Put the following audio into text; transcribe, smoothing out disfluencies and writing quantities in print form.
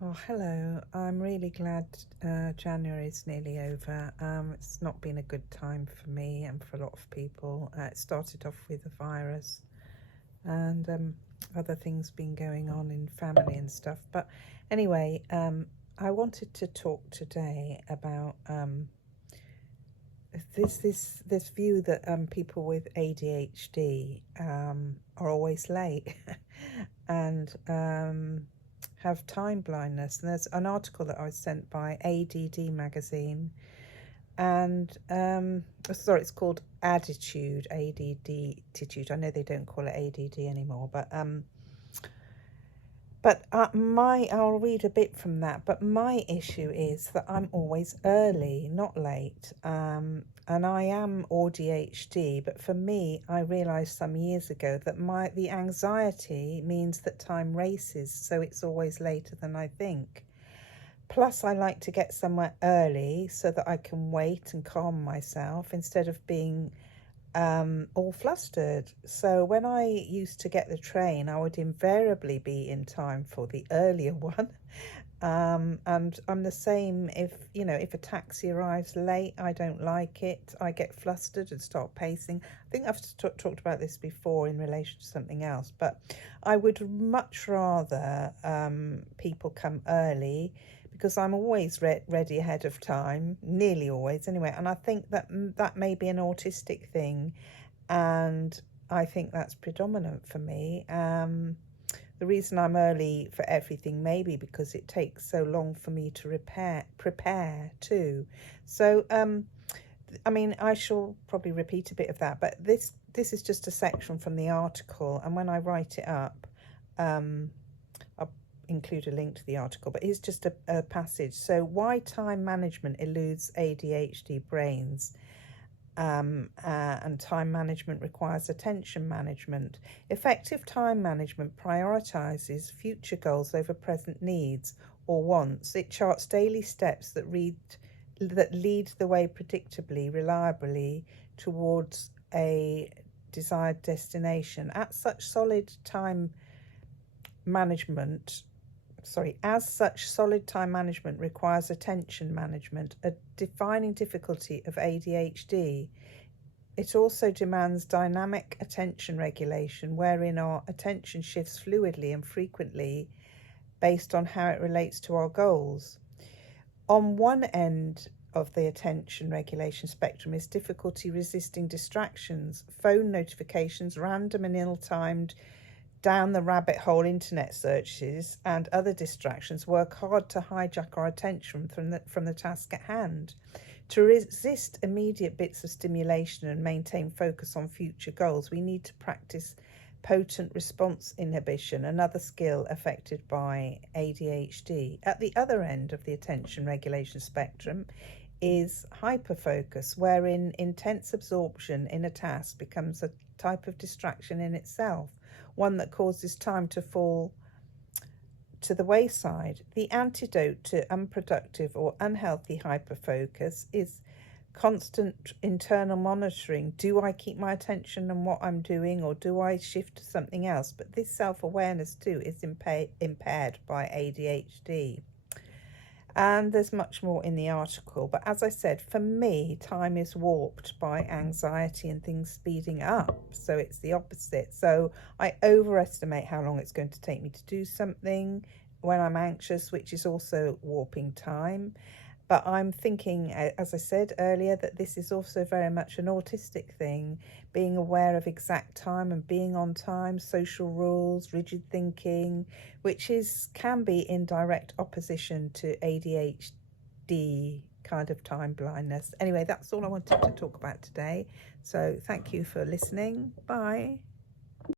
Oh, hello. I'm really glad January is nearly over. It's not been a good time for me and for a lot of people. It started off with a virus and other things been going on in family and stuff. But anyway, I wanted to talk today about this view that people with ADHD are always late and have time blindness. And there's an article that I was sent by ADD magazine, and sorry, it's called Attitude, ADD Attitude. I know they don't call it ADD anymore, but I'll read a bit from that. But my issue is that I'm always early, not late. And I am ADHD, but for me, I realised some years ago that the anxiety means that time races, so it's always later than I think. Plus, I like to get somewhere early so that I can wait and calm myself instead of being all flustered. So when I used to get the train, I would invariably be in time for the earlier one. And I'm the same if a taxi arrives late, I don't like it. I get flustered and start pacing. I think I've talked about this before in relation to something else, but I would much rather people come early because I'm always ready ahead of time, nearly always anyway. And I think that may be an autistic thing, and I think that's predominant for me. The reason I'm early for everything may be because it takes so long for me to prepare too. So, I mean, I shall probably repeat a bit of that, but this is just a section from the article, and when I write it up, I'll include a link to the article, but here's just a passage. So, why time management eludes ADHD brains. And time management requires attention management. Effective time management prioritizes future goals over present needs or wants. It charts daily steps that lead the way predictably, reliably towards a desired destination. As such, solid time management requires attention management, a defining difficulty of ADHD. It also demands dynamic attention regulation, wherein our attention shifts fluidly and frequently based on how it relates to our goals. On one end of the attention regulation spectrum is difficulty resisting distractions, phone notifications, random and ill-timed down the rabbit hole internet searches and other distractions work hard to hijack our attention from the task at hand. To resist immediate bits of stimulation and maintain focus on future goals, we need to practice potent response inhibition, another skill affected by ADHD. At the other end of the attention regulation spectrum is hyperfocus, wherein intense absorption in a task becomes a type of distraction in itself, one that causes time to fall to the wayside. The antidote to unproductive or unhealthy hyperfocus is constant internal monitoring. Do I keep my attention on what I'm doing, or do I shift to something else? But this self-awareness too is impaired by ADHD. And there's much more in the article. But as I said, for me, time is warped by anxiety and things speeding up. So it's the opposite. So I overestimate how long it's going to take me to do something when I'm anxious, which is also warping time. But I'm thinking, as I said earlier, that this is also very much an autistic thing, being aware of exact time and being on time, social rules, rigid thinking, which can be in direct opposition to ADHD kind of time blindness. Anyway, that's all I wanted to talk about today. So thank you for listening. Bye.